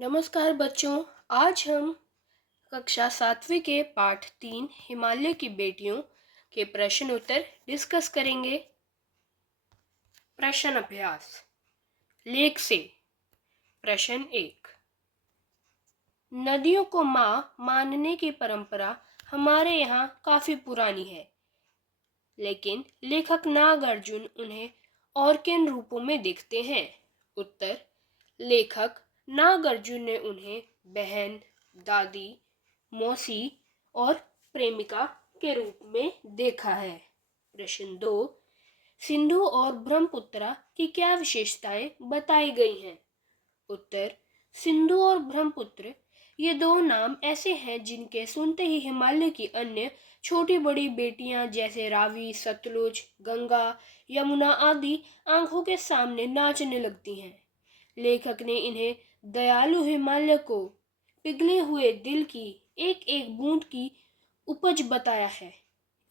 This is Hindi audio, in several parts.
नमस्कार बच्चों। आज हम कक्षा 7वीं के पाठ 3 हिमालय की बेटियों के प्रश्न उत्तर डिस्कस करेंगे। प्रश्न अभ्यास लेख से। प्रश्न 1। नदियों को माँ मानने की परंपरा हमारे यहाँ काफी पुरानी है, लेकिन लेखक नागार्जुन उन्हें और किन रूपों में देखते हैं? उत्तर। लेखक नागार्जुन ने उन्हें बहन, दादी, मौसी और प्रेमिका के रूप में देखा है। प्रश्न 2। सिंधु और ब्रह्मपुत्र की क्या विशेषताएं बताई गई हैं? उत्तर। सिंधु और ब्रह्मपुत्र ये दो नाम ऐसे हैं जिनके सुनते ही हिमालय की अन्य छोटी बड़ी बेटियां जैसे रावी, सतलुज, गंगा, यमुना आदि आंखों के सामने नाचने लगती हैं। लेखक ने इन्हें दयालु हिमालय को पिघले हुए दिल की एक एक बूंद की उपज बताया है।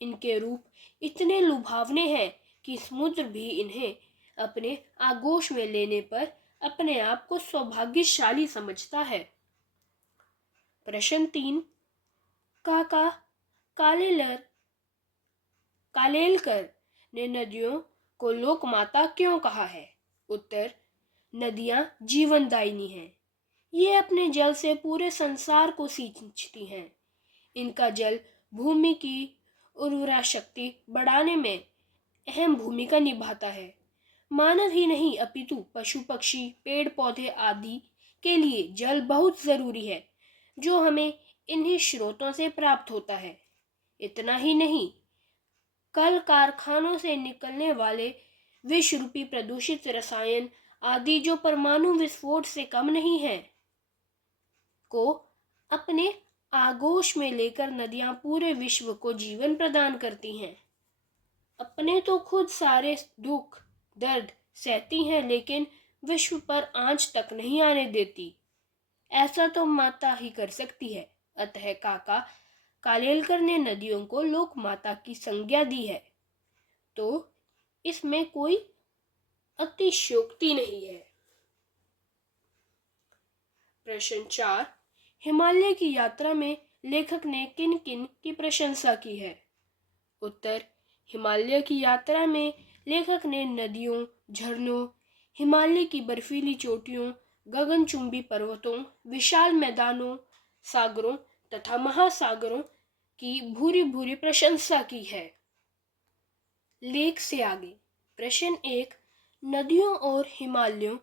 इनके रूप इतने लुभावने हैं कि समुद्र भी इन्हें अपने आगोश में लेने पर अपने आप को सौभाग्यशाली समझता है। प्रश्न 3। काका कालेलकर ने नदियों को लोकमाता क्यों कहा है? उत्तर। नदियां जीवनदायिनी हैं। ये अपने जल से पूरे संसार को सींचती हैं। इनका जल भूमि की उर्वरा शक्ति बढ़ाने में अहम भूमिका निभाता है। मानव ही नहीं अपितु पशु पक्षी, पेड़ पौधे आदि के लिए जल बहुत जरूरी है, जो हमें इन्हीं स्रोतों से प्राप्त होता है। इतना ही नहीं, कल कारखानों से निकलने वाले विष रूपी प्रदूषित रसायन आदि जो परमाणु विस्फोट से कम नहीं है, को अपने आगोश में लेकर नदियां पूरे विश्व को जीवन प्रदान करती हैं। अपने तो खुद सारे दुख दर्द सहती हैं, लेकिन विश्व पर आंच तक नहीं आने देती। ऐसा तो माता ही कर सकती है। अतः काका कालेलकर ने नदियों को लोक माता की संज्ञा दी है, तो इसमें कोई अतिशयोक्ति नहीं है। प्रश्न 4। हिमालय की यात्रा में लेखक ने किन किन की प्रशंसा की है? उत्तर। हिमालय की यात्रा में लेखक ने नदियों, झरनों, हिमालय की बर्फीली चोटियों, गगनचुंबी पर्वतों, विशाल मैदानों, सागरों तथा महासागरों की भूरी भूरी प्रशंसा की है। लेख से आगे। प्रश्न 1। नदियों और हिमालयों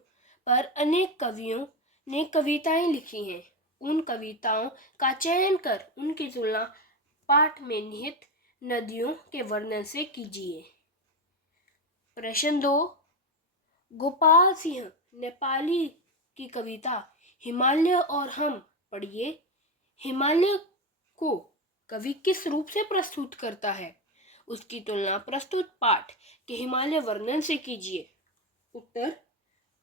पर अनेक कवियों ने कविताएं लिखी हैं। उन कविताओं का चयन कर उनकी तुलना पाठ में निहित नदियों के वर्णन से कीजिए। प्रश्न 2। गोपाल सिंह नेपाली की कविता हिमालय और हम पढ़िए। हिमालय को कवि किस रूप से प्रस्तुत करता है? उसकी तुलना प्रस्तुत पाठ के हिमालय वर्णन से कीजिए। उत्तर।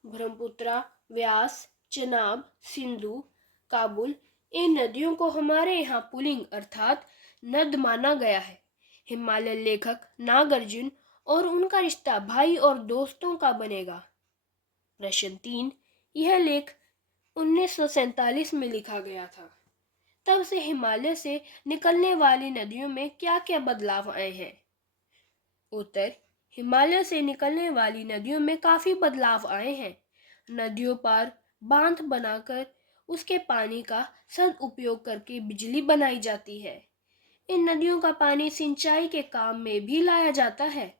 ब्रह्मपुत्र, व्यास, चेनाब, सिंधु, काबुल इन नदियों को हमारे यहाँ पुल्लिंग अर्थात नद माना गया है। हिमालय लेखक नागार्जुन और उनका रिश्ता भाई और दोस्तों का बनेगा। प्रश्न 3। यह लेख 1947 में लिखा गया था। तब से हिमालय से निकलने वाली नदियों में क्या क्या बदलाव आए हैं? उत्तर। हिमालय से निकलने वाली नदियों में काफी बदलाव आए हैं। नदियों पर बांध बनाकर उसके पानी का सदुपयोग करके बिजली बनाई जाती है। इन नदियों का पानी सिंचाई के काम में भी लाया जाता है।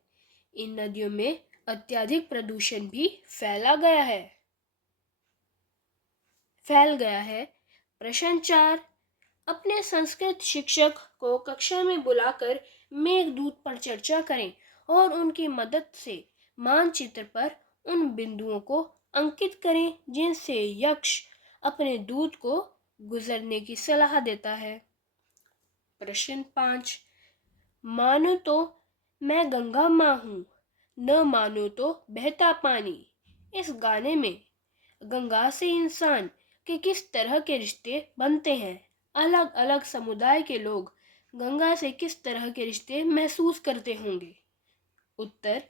इन नदियों में अत्यधिक प्रदूषण भी फैल गया है। प्रश्न 4। अपने संस्कृत शिक्षक को कक्षा में बुलाकर मेघदूत पर चर्चा करें और उनकी मदद से मानचित्र पर उन बिंदुओं को अंकित करें जिनसे यक्ष अपने दूत को गुजरने की सलाह देता है। प्रश्न 5। मानो तो मैं गंगा माँ हूँ, न मानो तो बहता पानी। इस गाने में गंगा से इंसान के किस तरह के रिश्ते बनते हैं? अलग अलग समुदाय के लोग गंगा से किस तरह के रिश्ते महसूस करते होंगे? उत्तर।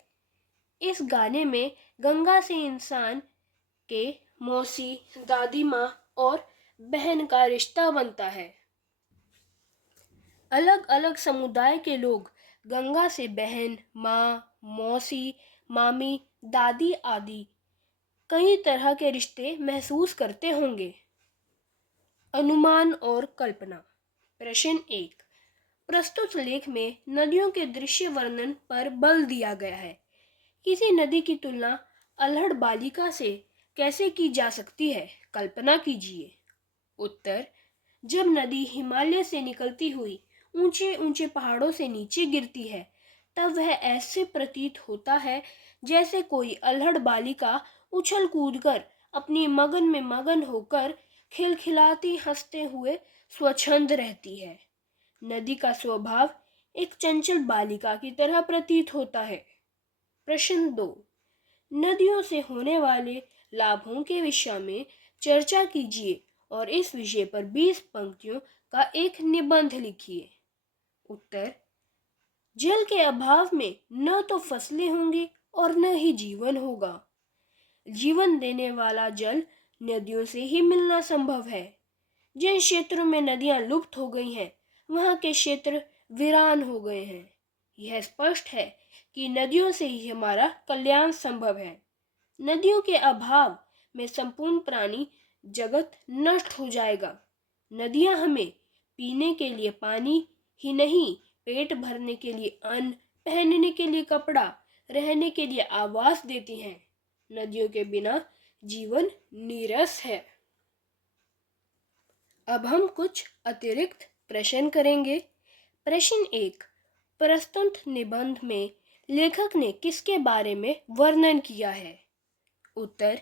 इस गाने में गंगा से इंसान के मौसी, दादी माँ और बहन का रिश्ता बनता है। अलग अलग समुदाय के लोग गंगा से बहन, माँ, मौसी, मामी, दादी आदि कई तरह के रिश्ते महसूस करते होंगे। अनुमान और कल्पना। प्रश्न 1। प्रस्तुत लेख में नदियों के दृश्य वर्णन पर बल दिया गया है। किसी नदी की तुलना अल्हड़ बालिका से कैसे की जा सकती है? कल्पना कीजिए। उत्तर: जब नदी हिमालय से निकलती हुई ऊंचे ऊंचे पहाड़ों से नीचे गिरती है, तब वह ऐसे प्रतीत होता है जैसे कोई अल्हड़ बालिका उछल कूद कर अपनी मगन में मगन होकर खिलखिलाती हंसते हुए स्वच्छंद रहती है। नदी का स्वभाव एक चंचल बालिका की तरह प्रतीत होता है। प्रश्न 2। नदियों से होने वाले लाभों के विषय में चर्चा कीजिए और इस विषय पर 20 पंक्तियों का एक निबंध लिखिए। उत्तर: जल के अभाव में न तो फसलें होंगी और न ही जीवन होगा। जीवन देने वाला जल नदियों से ही मिलना संभव है। जिन क्षेत्रों में नदियां लुप्त हो गई हैं, वहां के क्षेत्र वीरान हो गए हैं। यह स्पष्ट है कि नदियों से ही हमारा कल्याण संभव है। नदियों के अभाव में संपूर्ण प्राणी जगत नष्ट हो जाएगा। नदियां हमें पीने के लिए पानी ही नहीं, पेट भरने के लिए अन्न, पहनने के लिए कपड़ा, रहने के लिए आवास देती हैं। नदियों के बिना जीवन नीरस है। अब हम कुछ अतिरिक्त प्रश्न करेंगे। प्रश्न 1। प्रस्तुत निबंध में लेखक ने किसके बारे में वर्णन किया है? उत्तर: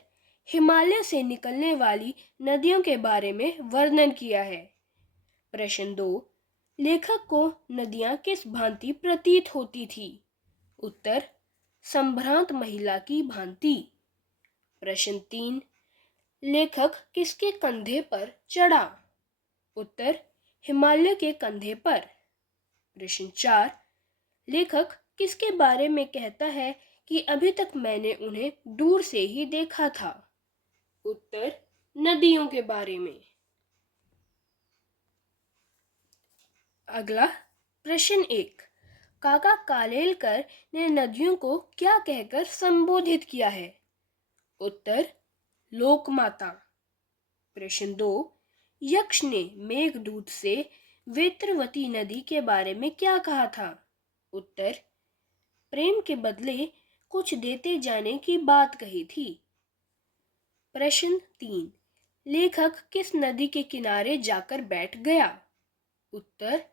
हिमालय से निकलने वाली नदियों के बारे में वर्णन किया है। प्रश्न 2। लेखक को नदियां किस भांति प्रतीत होती थी? उत्तर: संभ्रांत महिला की भांति। प्रश्न 3। लेखक किसके कंधे पर चढ़ा? उत्तर: हिमालय के कंधे पर। प्रश्न 4। लेखक किसके बारे में कहता है कि अभी तक मैंने उन्हें दूर से ही देखा था? उत्तर: नदियों के बारे में। अगला प्रश्न 1। काका कालेलकर ने नदियों को क्या कहकर संबोधित किया है? उत्तर: लोकमाता। प्रश्न 2। यक्ष ने मेघदूत से वेत्रवती नदी के बारे में क्या कहा था? उत्तर: प्रेम के बदले कुछ देते जाने की बात कही थी। प्रश्न 3। लेखक किस नदी के किनारे जाकर बैठ गया? उत्तर: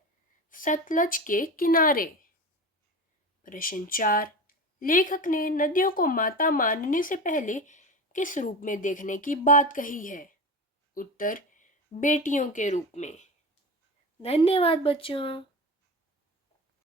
सतलज के किनारे। प्रश्न 4। लेखक ने नदियों को माता मानने से पहले किस रूप में देखने की बात कही है? उत्तर: बेटियों के रूप में। धन्यवाद बच्चों।